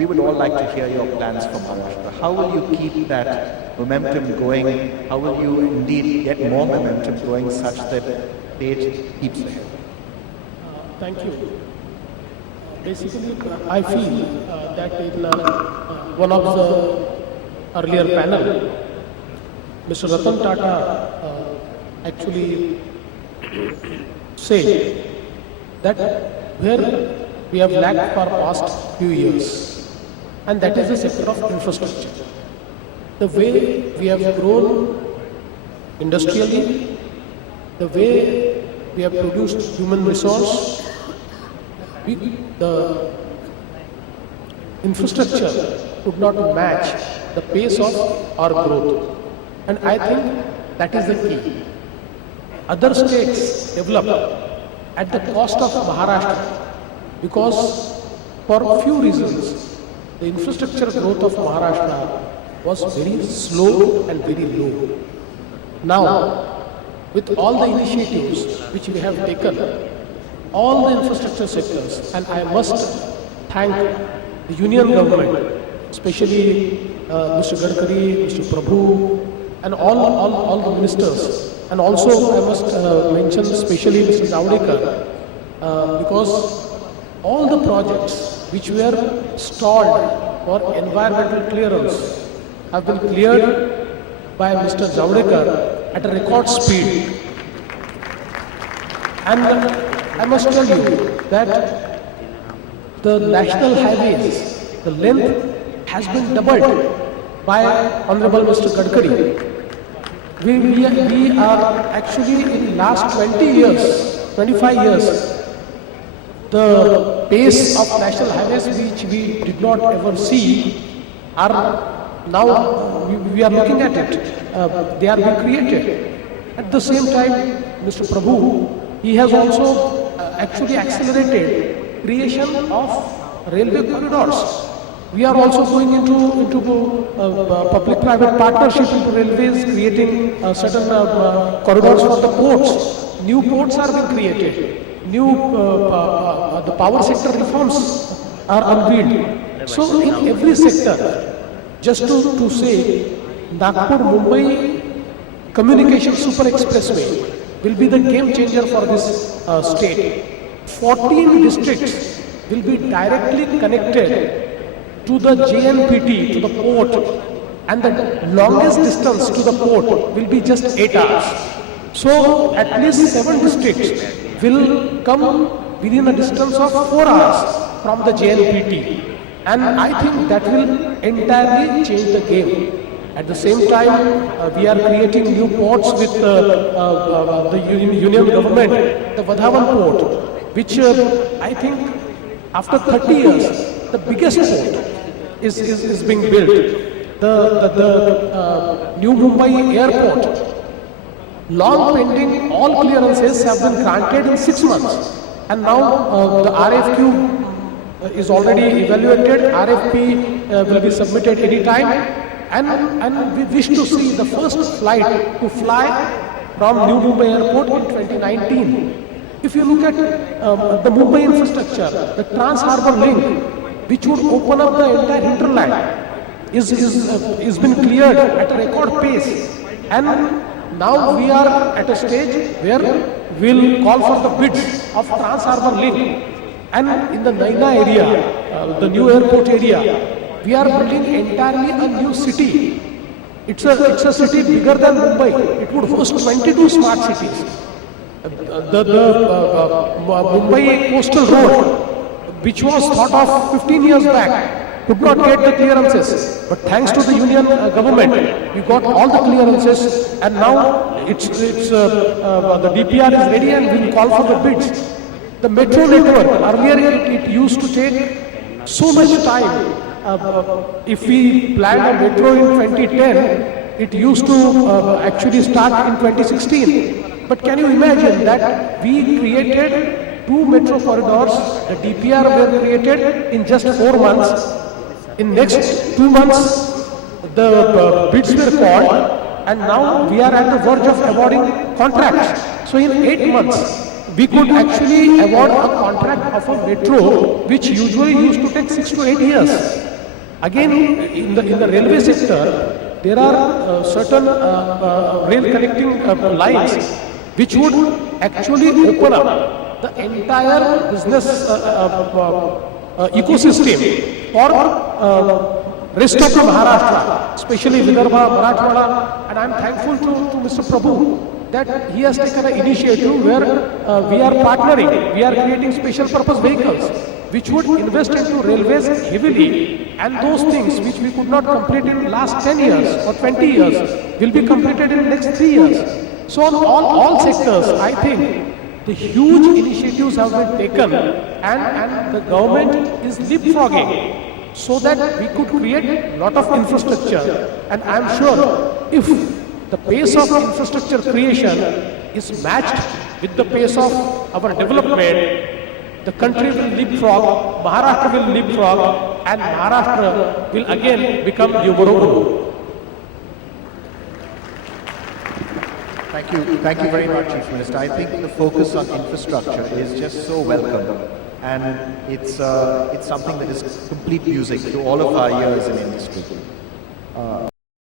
we would all like to hear your plans for Maharashtra. How will you keep that momentum going? How will you indeed get more momentum going such that state keeps ahead? Thank you. Basically, I feel that in one of the earlier panel, Mr. Ratan Tata actually said that where we have lacked for past few years, and that is the sector of infrastructure. The way we have grown industrially, the way we have produced human resource, the infrastructure could not match the pace of our growth. And I think that is the key. Other states develop at the cost of Maharashtra because for few reasons the infrastructure growth of Maharashtra was very slow and very low. Now, with all the initiatives which we have taken, all the infrastructure sectors, and I must thank the union government, especially Mr. Gadkari, Mr. Prabhu, and all the ministers, and also I must mention especially Mr. Javadekar, because all the projects which were stalled for environmental clearance have been cleared by Mr. Javadekar at a record speed. And I must tell you that the national highways, the length has been doubled by Honorable Mr. Gadkari. We are actually in last 20 years, 25 years, the pace of national highways which we did not ever see are now, we are looking at it, they are being created. At the same time, Mr. Prabhu, he has also actually accelerated creation of railway corridors. We are also going into public-private partnership into railways, creating certain corridors for the ports. New ports are being created. The power sector reforms are unveiled. So in every sector, just to say, Nagpur-Mumbai communication super expressway will be the game changer for this state. 14 districts will be directly connected to the JNPT, to the port, and the longest distance to the port will be just 8 hours. So at least 7 districts will come within a distance of 4 hours from the JNPT. And I think that will entirely change the game. At the same time, we are creating new ports with the union government, the Vadhavan port, which I think after 30 years, the biggest port is being built. The new Mumbai airport, long pending, all clearances have been granted in 6 months. And now the RFQ is already evaluated, RFP will be submitted any time. And we wish to see the first flight to fly from New Mumbai Airport in 2019. If you look at the Mumbai infrastructure, the Trans-Harbour Link, which would open up the entire hinterland, is been cleared at a record pace. And now we are at a stage where we'll call for the bids of Trans-Harbour Link. And in the Naina area, the new airport area, we are building entirely a new city. It's a city bigger than Mumbai. It would host 22 smart cities. The Mumbai coastal road, which was thought of 15 years back, could not get the clearances. But thanks to the union government, we got all the clearances, and now the DPR is ready and we will call for the bids. The metro network, earlier it used to take so much time. If we planned a metro in 2010, it used to actually start in 2016. But can you imagine that we created 2 metro corridors, the DPR were created in just 4 months. In next 2 months, the bids were called, and now we are at the verge of awarding contracts. So in 8 months, we could actually award a contract of a metro which usually used to take 6 to 8 years. Again, in the railway sector, there are certain rail connecting lines which would actually open up the entire business ecosystem for rest of the Maharashtra, especially Vidarbha, Marathwada, and I am thankful to Mr. Prabhu that he has taken an initiative where we are partnering, we are creating special purpose vehicles which would invest into railways heavily, and those things which we could not complete in last 10 years or 20 years will be completed in the next 3 years. So on all sectors, I think the huge initiatives have been taken and the government is leapfrogging so that we could create a lot of infrastructure, and I am sure if the pace of infrastructure creation is matched with the pace of our development, the country will leapfrog, Maharashtra will leapfrog, and Maharashtra will again become numero uno. Thank you very much, Chief Minister. I think the focus on infrastructure is just so welcome, and it's something that is complete music to all of our ears in industry.